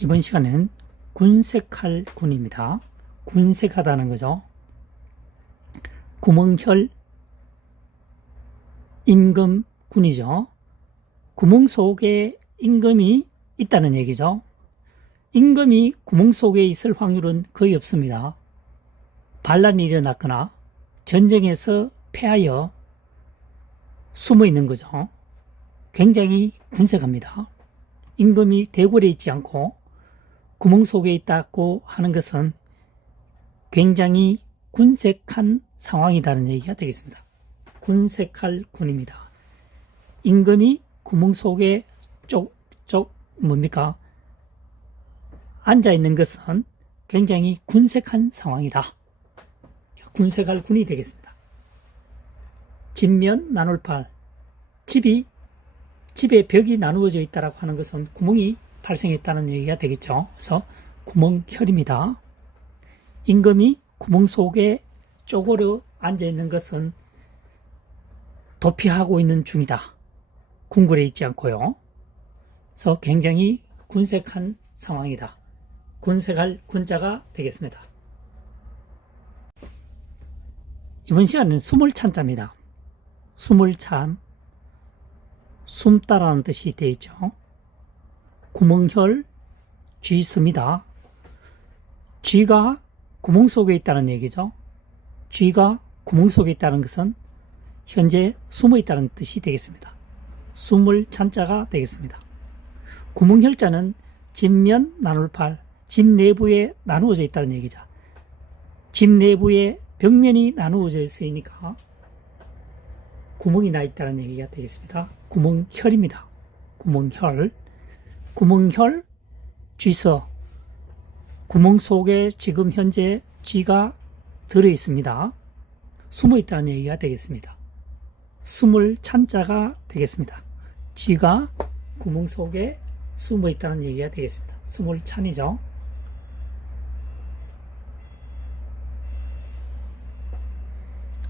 이번 시간은 군색할 군입니다. 군색하다는 거죠. 구멍혈 임금 군이죠. 구멍 속에 임금이 있다는 얘기죠. 임금이 구멍 속에 있을 확률은 거의 없습니다. 반란이 일어났거나 전쟁에서 패하여 숨어 있는 거죠. 굉장히 군색합니다. 임금이 대궐에 있지 않고 구멍 속에 있다고 하는 것은 굉장히 군색한 상황이라는 얘기가 되겠습니다. 군색할 군입니다. 임금이 구멍 속에 뭡니까? 앉아 있는 것은 굉장히 군색한 상황이다. 군색할 군이 되겠습니다. 집면 나눌팔. 집에 벽이 나누어져 있다라고 하는 것은 구멍이 발생했다는 얘기가 되겠죠. 그래서 구멍혈입니다. 임금이 구멍 속에 쪼그려 앉아 있는 것은 도피하고 있는 중이다. 궁궐에 있지 않고요. 그래서 굉장히 군색한 상황이다. 군색할 군자가 되겠습니다. 이번 시간은 숨을 찬자입니다. 숨을 찬, 숨다라는 뜻이 되어 있죠. 구멍혈 쥐습니다. 쥐가 구멍 속에 있다는 얘기죠. 쥐가 구멍 속에 있다는 것은 현재 숨어 있다는 뜻이 되겠습니다. 숨을 찬자가 되겠습니다. 구멍혈자는 집면 나눌팔, 집 내부에 나누어져 있다는 얘기죠. 집 내부에 벽면이 나누어져 있으니까 구멍이 나 있다는 얘기가 되겠습니다. 구멍혈입니다. 구멍혈 쥐서. 구멍 속에 지금 현재 쥐가 들어 있습니다. 숨어 있다는 얘기가 되겠습니다. 숨을 찬자가 되겠습니다. 쥐가 구멍 속에 숨어 있다는 얘기가 되겠습니다. 숨을 찬이죠.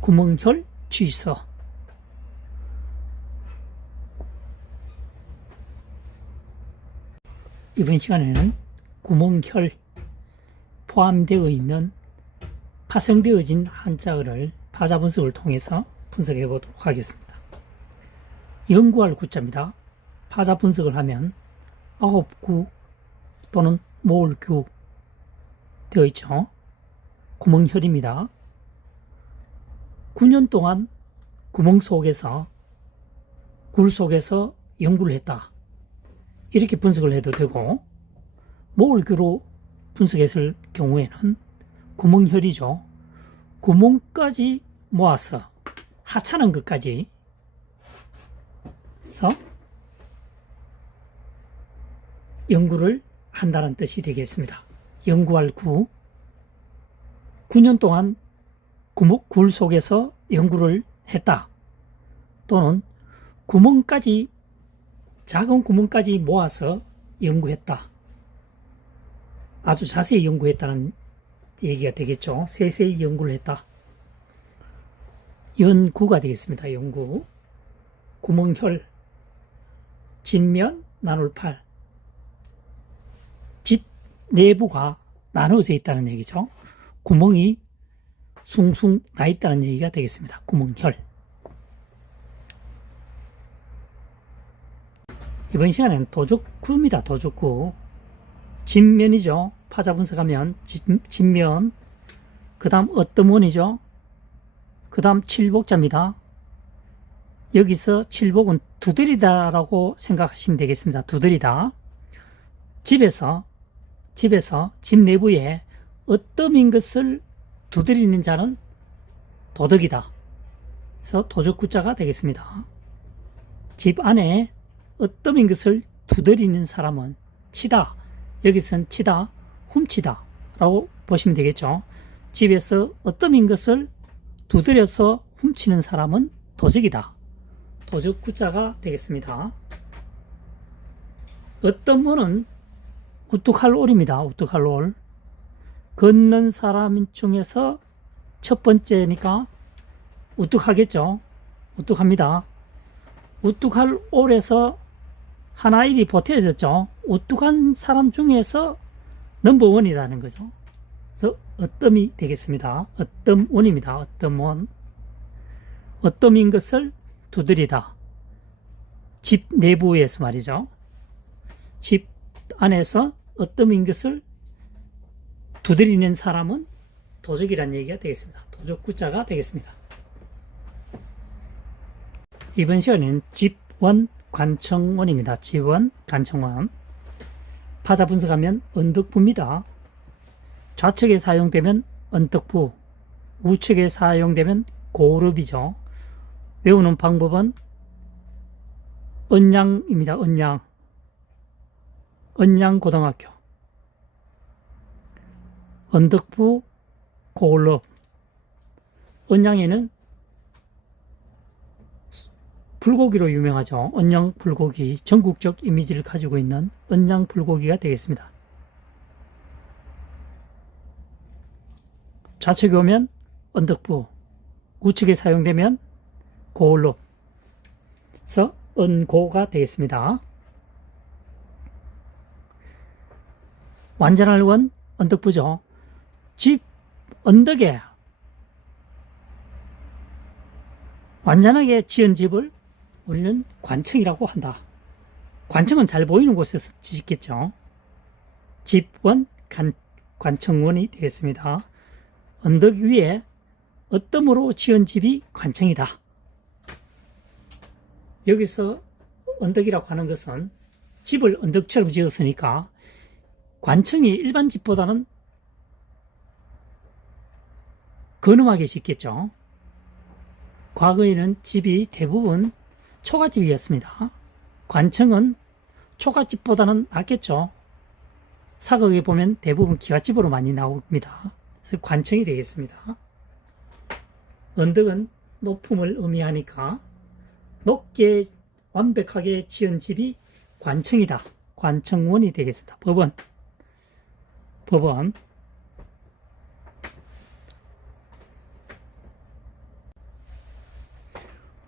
구멍혈 쥐서. 이번 시간에는 구멍혈 포함되어 있는 파생되어진 한자어를 파자 분석을 통해서 분석해 보도록 하겠습니다. 연구할 구자입니다. 파자 분석을 하면 아홉구 또는 모을규 되어 있죠. 구멍혈입니다. 9년 동안 구멍 속에서 굴 속에서 연구를 했다. 이렇게 분석을 해도 되고, 모을규로 분석했을 경우에는 구멍혈이죠. 구멍까지 모아서 하찮은 것까지 해서 연구를 한다는 뜻이 되겠습니다. 연구할 구. 9년 동안 굴 속에서 연구를 했다. 또는 작은 구멍까지 모아서 연구했다. 아주 자세히 연구했다는 얘기가 되겠죠. 세세히 연구를 했다. 연구가 되겠습니다. 연구. 구멍혈, 집면 나눌팔. 집 내부가 나눠져 있다는 얘기죠. 구멍이 숭숭 나 있다는 얘기가 되겠습니다. 구멍혈. 이번 시간에는 도적구입니다. 도적구. 집면이죠. 파자 분석하면 집면. 그 다음 어떠문이죠. 그 다음 칠복자입니다. 여기서 칠복은 두드리다라고 생각하시면 되겠습니다. 두드리다. 집에서 집 내부에 어떠민 것을 두드리는 자는 도덕이다. 그래서 도적구자가 되겠습니다. 집 안에 어떠민 것을 두드리는 사람은 치다. 여기서는 치다, 훔치다 라고 보시면 되겠죠. 집에서 어떠민 것을 두드려서 훔치는 사람은 도적이다. 도적구자가 되겠습니다. 어떤 분은 우뚝할 올입니다. 우뚝할 올. 걷는 사람 중에서 첫 번째니까 우뚝하겠죠. 우뚝합니다. 우뚝할 올에서 하나일이 보태졌죠. 오뚝한 사람 중에서 넘버원이라는 거죠. 그래서 어뜸이 되겠습니다. 어뜸원입니다. 어뜸원. 어뜸인 것을 두드리다. 집 내부에서 말이죠. 집 안에서 어뜸인 것을 두드리는 사람은 도적이라는 얘기가 되겠습니다. 도적구자가 되겠습니다. 이번 시간에는 집원 관청원입니다. 집원 관청원. 파자 분석하면 언덕부입니다. 좌측에 사용되면 언덕부, 우측에 사용되면 고릅이죠. 외우는 방법은 언양입니다. 언양. 언양고등학교. 언덕부, 고릅. 언양에는 불고기로 유명하죠. 언양 불고기. 전국적 이미지를 가지고 있는 언양 불고기가 되겠습니다. 좌측에 오면 언덕부, 우측에 사용되면 고릅. 그래서 언고가 되겠습니다. 완전할 원 언덕부죠. 집 언덕에 완전하게 지은 집을 우리는 관청이라고 한다. 관청은 잘 보이는 곳에서 짓겠죠. 집원 관청원이 되겠습니다. 언덕 위에 어뜸으로 지은 집이 관청이다. 여기서 언덕이라고 하는 것은 집을 언덕처럼 지었으니까 관청이 일반 집보다는 근엄하게 짓겠죠. 과거에는 집이 대부분 초가집이었습니다. 관청은 초가집보다는 낫겠죠. 사극에 보면 대부분 기와집으로 많이 나옵니다. 그래서 관청이 되겠습니다. 언덕은 높음을 의미하니까 높게 완벽하게 지은 집이 관청이다. 관청원이 되겠습니다. 법원.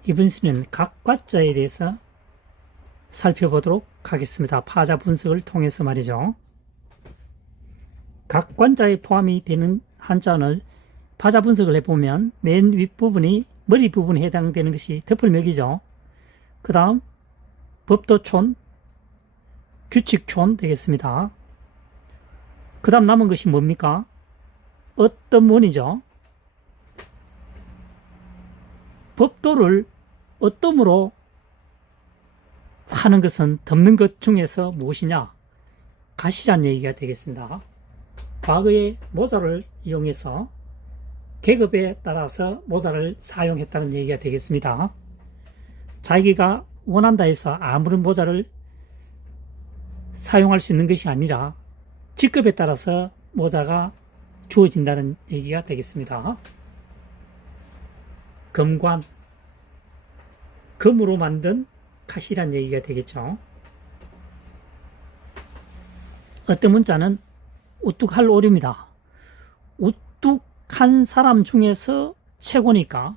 이번 시는 각 과자에 대해서 살펴보도록 하겠습니다. 파자 분석을 통해서 말이죠. 각 관자에 포함이 되는 한자를 파자 분석을 해보면 맨 윗부분이 머리 부분에 해당되는 것이 덮을맥이죠. 그 다음 법도촌, 규칙촌 되겠습니다. 그 다음 남은 것이 뭡니까? 어뜸원이죠. 법도를 어뜸으로 하는 것은 덮는 것 중에서 무엇이냐? 가시란 얘기가 되겠습니다. 과거에 모자를 이용해서 계급에 따라서 모자를 사용했다는 얘기가 되겠습니다. 자기가 원한다 해서 아무런 모자를 사용할 수 있는 것이 아니라 직급에 따라서 모자가 주어진다는 얘기가 되겠습니다. 금관, 금으로 만든 가시란 얘기가 되겠죠. 어떤 문자는 우뚝할 오류입니다. 우뚝한 사람 중에서 최고니까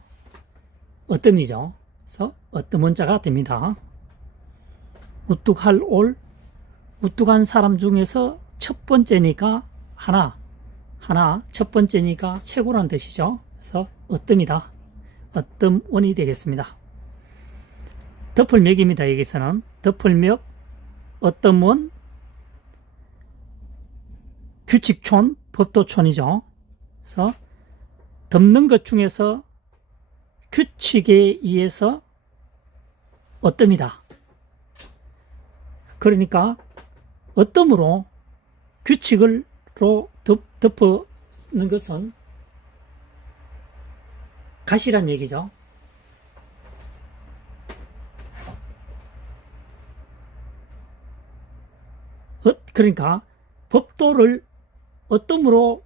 어뜸이죠. 그래서 어떤 문자가 됩니다. 우뚝할 올, 우뚝한 사람 중에서 첫 번째니까 하나, 첫 번째니까 최고라는 뜻이죠. 그래서 어뜸이다. 어뜸원이 되겠습니다. 덮을맥입니다. 여기서는 덮을맥, 어뜸원, 규칙촌, 법도촌이죠. 그래서 덮는 것 중에서 규칙에 의해서 어뜸이다. 그러니까 어뜸으로 규칙으로 덮는 것은 가시란 얘기죠. 그러니까 법도를 어뜸으로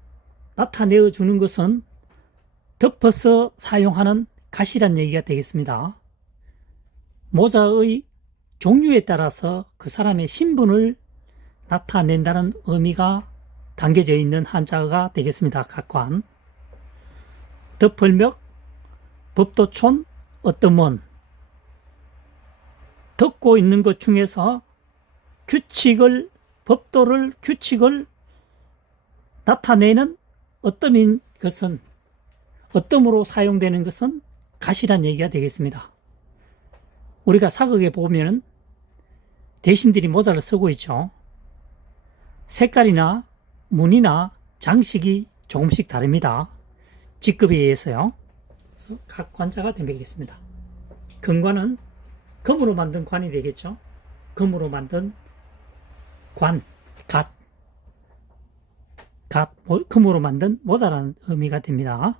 나타내어 주는 것은 덮어서 사용하는 가시란 얘기가 되겠습니다. 모자의 종류에 따라서 그 사람의 신분을 나타낸다는 의미가 담겨져 있는 한자가 되겠습니다. 각관. 덮을맥, 법도촌, 어뜸원. 덮고 있는 것 중에서 규칙을 나타내는 어떤 것은, 어떤으로 사용되는 것은 가시란 얘기가 되겠습니다. 우리가 사극에 보면은 대신들이 모자를 쓰고 있죠. 색깔이나 무늬나 장식이 조금씩 다릅니다. 직급에 의해서요. 그래서 각 관자가 되겠습니다. 금관은 금으로 만든 관이 되겠죠. 금으로 만든 관, 금으로 만든 모자라는 의미가 됩니다.